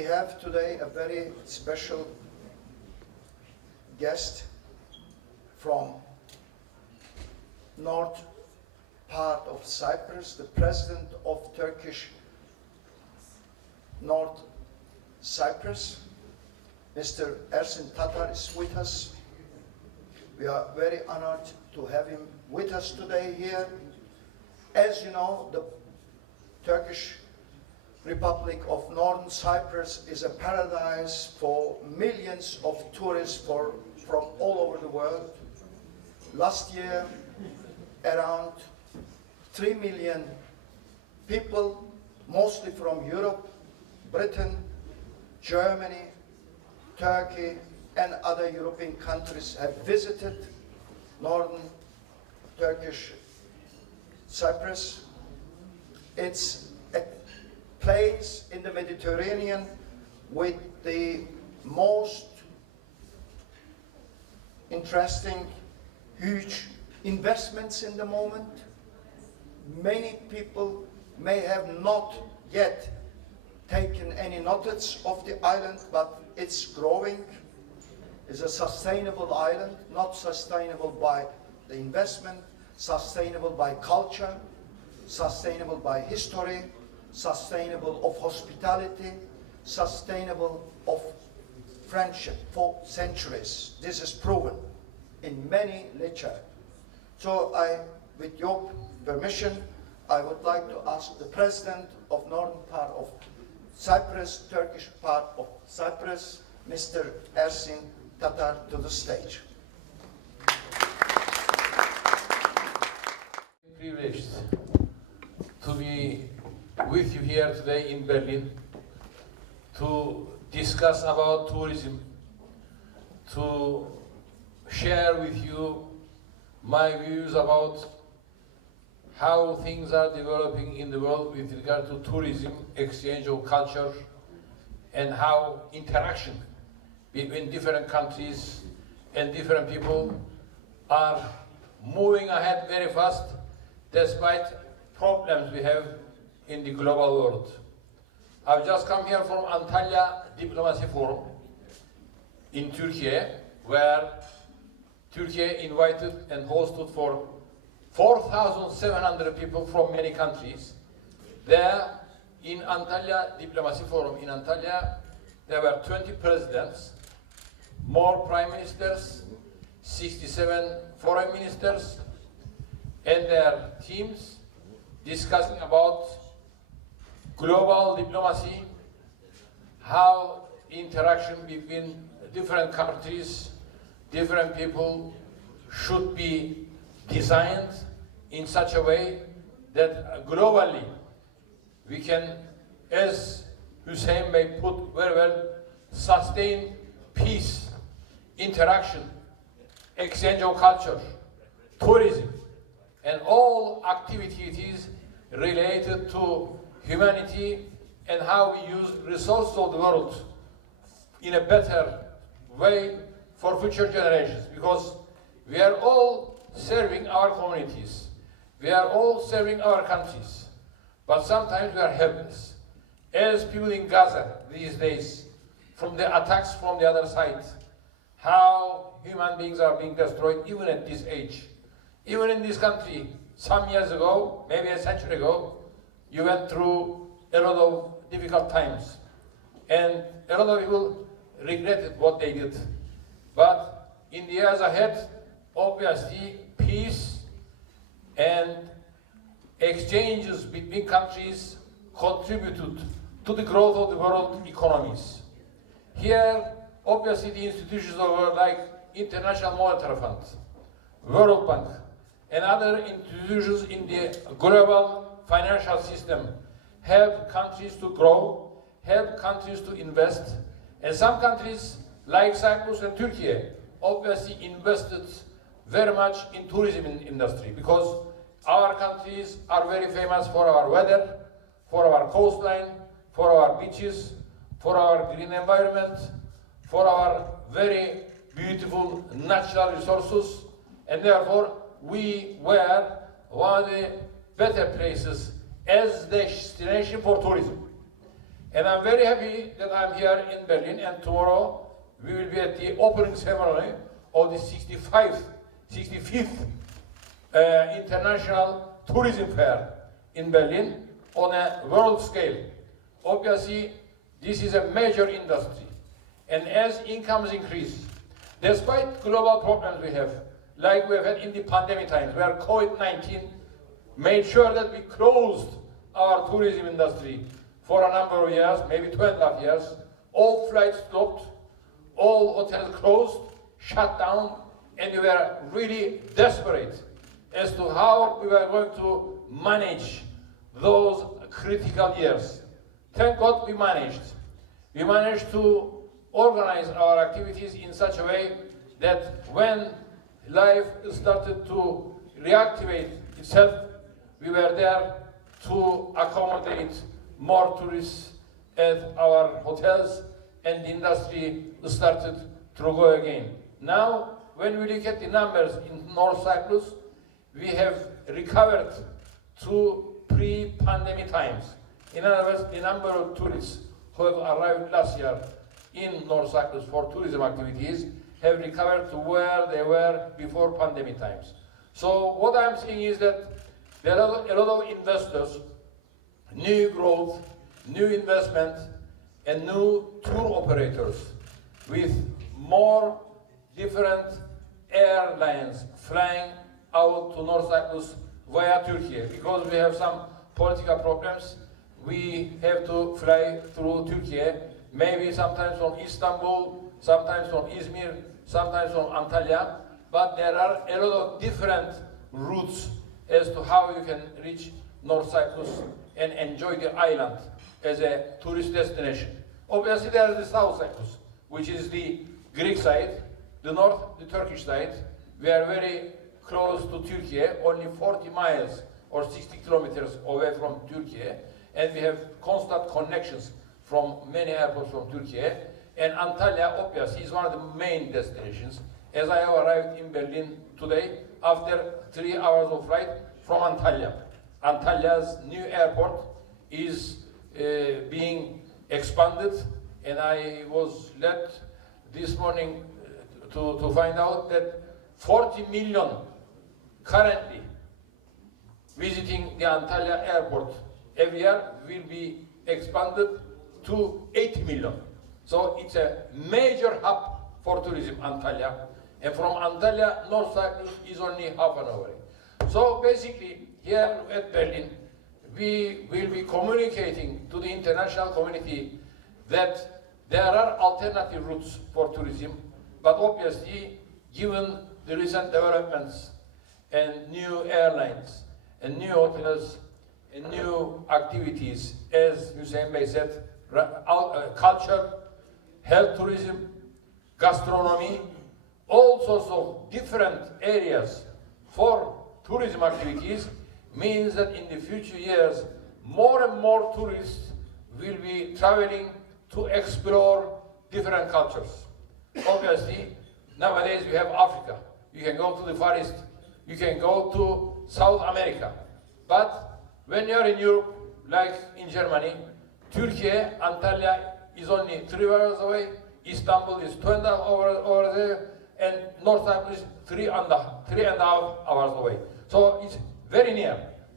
we have today a very special guest from north part of Cyprus. The president of Turkish North Cyprus, Mr. Ersin Tatar, is with us. We are very honored to have him with us today here. As you know, the Turkish Republic of Northern Cyprus is a paradise for millions of tourists from all over the world. Last year, around 3 million people, mostly from Europe, Britain, Germany, Turkey, and other European countries have visited northern Turkish Cyprus. It's a place in the Mediterranean with the most interesting, huge investments in the moment. Many people may have not yet taken any notice of the island, but it's growing. It's a sustainable island, not sustainable by the investment, sustainable by culture, sustainable by history, sustainable of hospitality, sustainable of friendship for centuries. This is proven in many literature. So with your permission, I would like to ask the president of northern part of Cyprus, Turkish part of Cyprus, Mr. Ersin Tatar, to the stage. Privileged to be with you here today in Berlin to discuss about tourism, to share with you my views about how things are developing in the world with regard to tourism, exchange of culture, and how interaction between different countries and different people are moving ahead very fast despite problems we have in the global world. I've just come here from Antalya Diplomacy Forum in Turkey, where Turkey invited and hosted for 4,700 people from many countries. There in Antalya Diplomacy Forum in Antalya, there were 20 presidents, more prime ministers, 67 foreign ministers, and their teams discussing about global diplomacy, how interaction between different countries, different people should be designed in such a way that globally we can, as Hussein may put very well, sustain peace, interaction, exchange of culture, tourism, and all activities related to humanity and how we use resources of the world in a better way for future generations, because we are all serving our communities, we are all serving our countries, but sometimes we are helpless. As people in Gaza these days, from the attacks from the other side, how human beings are being destroyed even at this age. Even in this country, some years ago, maybe a century ago, you went through a lot of difficult times. And a lot of people regretted what they did. But in the years ahead, obviously, peace and exchanges between countries contributed to the growth of the world economies. Here, obviously, the institutions of the world like International Monetary Fund, World Bank, and other institutions in the global financial system help countries to grow, help countries to invest, and some countries like Cyprus and Turkey obviously invested very much in tourism industry, because our countries are very famous for our weather, for our coastline, for our beaches, for our green environment, for our very beautiful natural resources, and therefore we were one of the better places as destination for tourism. And I'm very happy that I'm here in Berlin, and tomorrow we will be at the opening ceremony of the 65th International Tourism Fair in Berlin on a world scale. Obviously, this is a major industry, and as incomes increase, despite global problems we have, like we have had in the pandemic times, where COVID-19 made sure that we closed our tourism industry for a number of years, maybe 2.5 years, all flights stopped, all hotels closed, shut down, and we were really desperate as to how we were going to manage those critical years. Thank God we managed. We managed to organize our activities in such a way that when life started to reactivate itself, we were there to accommodate more tourists at our hotels, and the industry started to go again. Now, when we look at the numbers in North Cyprus, we have recovered to pre-pandemic times. In other words, the number of tourists who have arrived last year in North Cyprus for tourism activities have recovered to where they were before pandemic times. So what I'm seeing is that there are a lot of investors, new growth, new investment, and new tour operators with more different airlines flying out to North Cyprus via Turkey. Because we have some political problems, we have to fly through Turkey, maybe sometimes from Istanbul, sometimes from Izmir, sometimes from Antalya, but there are a lot of different routes as to how you can reach North Cyprus and enjoy the island as a tourist destination. Obviously there is the South Cyprus, which is the Greek side, the north, the Turkish side. We are very close to Turkey, only 40 miles or 60 kilometers away from Turkey, and we have constant connections from many airports from Turkey. And Antalya, obviously, is one of the main destinations. As I have arrived in Berlin today, after 3 hours of flight from Antalya. Antalya's new airport is being expanded, and I was led this morning to find out that 40 million currently visiting the Antalya airport every year will be expanded to 80 million. So it's a major hub for tourism, Antalya. And from Antalya, North Cyprus is only half an hour away. So basically, here at Berlin, we will be communicating to the international community that there are alternative routes for tourism, but obviously, given the recent developments and new airlines and new hotels and new activities, as Hüseyin Bey said, culture, health tourism, gastronomy, all sorts of different areas for tourism activities, means that in the future years, more and more tourists will be traveling to explore different cultures. Obviously, nowadays we have Africa. You can go to the Far East. You can go to South America. But when you're in Europe, like in Germany, Turkey, Antalya is only 3 hours away, Istanbul is 2.5 hours over there, and North Cyprus is 3.5 hours away. So it's very near.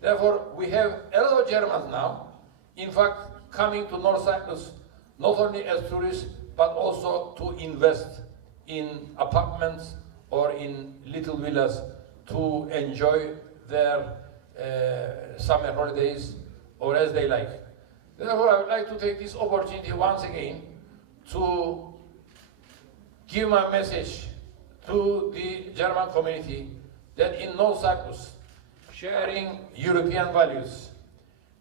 Therefore, we have a lot of Germans now, in fact, coming to North Cyprus, not only as tourists, but also to invest in apartments or in little villas to enjoy their summer holidays, or as they like. Therefore, I would like to take this opportunity once again to give my message to the German community that in North Cyprus, sharing European values,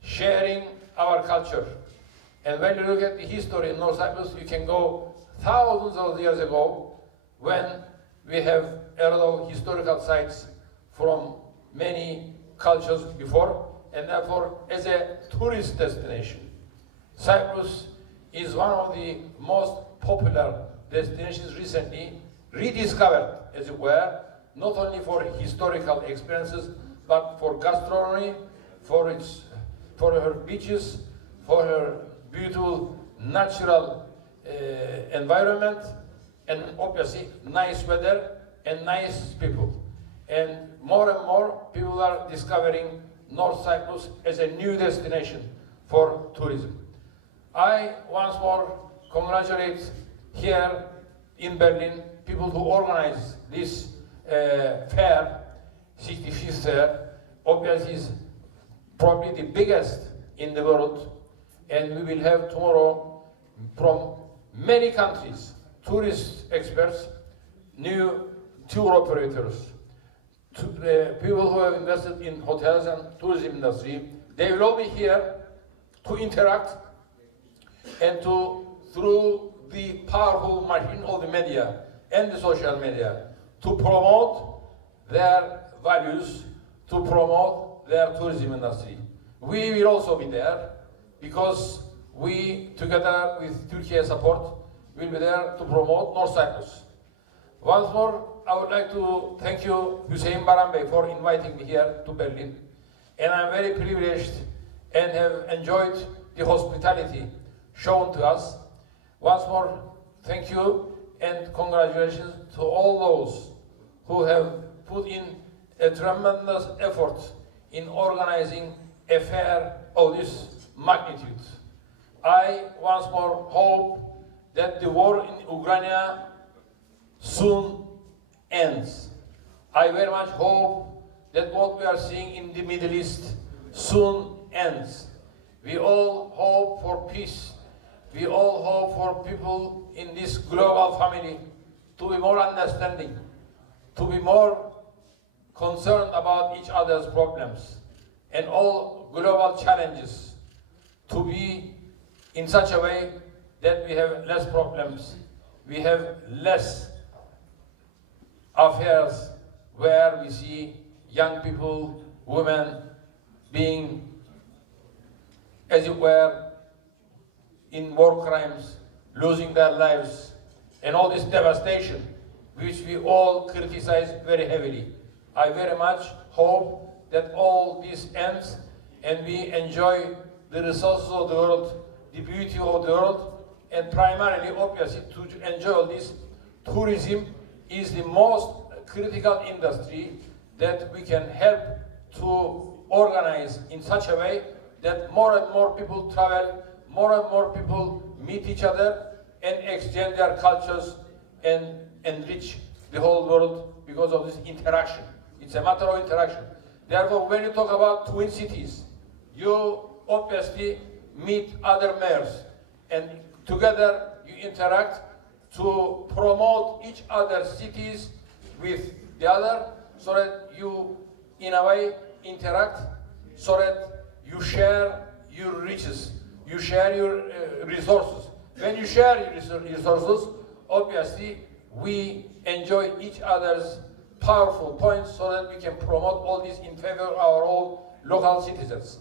sharing our culture, and when you look at the history in North Cyprus, you can go thousands of years ago when we have a lot of historical sites from many cultures before, and therefore, as a tourist destination, Cyprus is one of the most popular destinations recently rediscovered, as it were, not only for historical experiences, but for gastronomy, for her beaches, for her beautiful natural environment, and obviously nice weather and nice people. And more people are discovering North Cyprus as a new destination for tourism. I once more congratulate here in Berlin people who organize this fair, 65th fair. Obviously is probably the biggest in the world, and we will have tomorrow from many countries, tourist experts, new tour operators, people who have invested in hotels and tourism industry. They will all be here to interact and to, through the powerful machine of the media and the social media, to promote their values, to promote their tourism industry. We will also be there because we, together with Turkey support, will be there to promote North Cyprus. Once more, I would like to thank you, Hüseyin Baran Bey, for inviting me here to Berlin. And I'm very privileged and have enjoyed the hospitality shown to us. Once more, thank you and congratulations to all those who have put in a tremendous effort in organizing a fair of this magnitude. I once more hope that the war in Ukraine soon ends. I very much hope that what we are seeing in the Middle East soon ends. We all hope for peace. We all hope for people in this global family to be more understanding, to be more concerned about each other's problems and all global challenges, to be in such a way that we have less problems, we have less affairs where we see young people, women being, as it were, in war crimes, losing their lives, and all this devastation, which we all criticize very heavily. I very much hope that all this ends and we enjoy the resources of the world, the beauty of the world, and primarily, obviously, to enjoy all this, tourism is the most critical industry that we can help to organize in such a way that more and more people travel, more and more people meet each other and exchange their cultures and enrich the whole world because of this interaction. It's a matter of interaction. Therefore, when you talk about twin cities, you obviously meet other mayors and together you interact to promote each other's cities with the other, so that you, in a way, interact, so that you share your riches, you share your resources. When you share your resources, obviously, we enjoy each other's powerful points so that we can promote all this in favor of our own local citizens.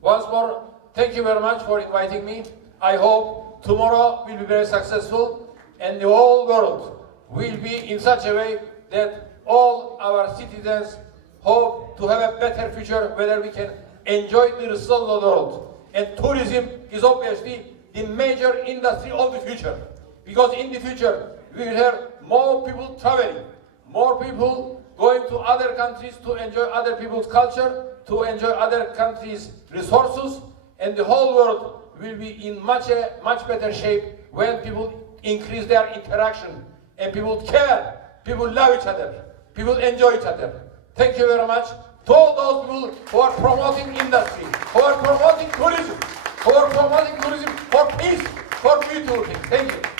Once more, thank you very much for inviting me. I hope tomorrow will be very successful and the whole world will be in such a way that all our citizens hope to have a better future, whether we can enjoy the resources of the world. And tourism is obviously the major industry of the future, because in the future we will have more people traveling, more people going to other countries to enjoy other people's culture, to enjoy other countries' resources, and the whole world will be in much better shape when people increase their interaction and people care, people love each other, people enjoy each other. Thank you very much to all those people who are promoting industry, who are promoting tourism, for peace, for beautiful things. Thank you.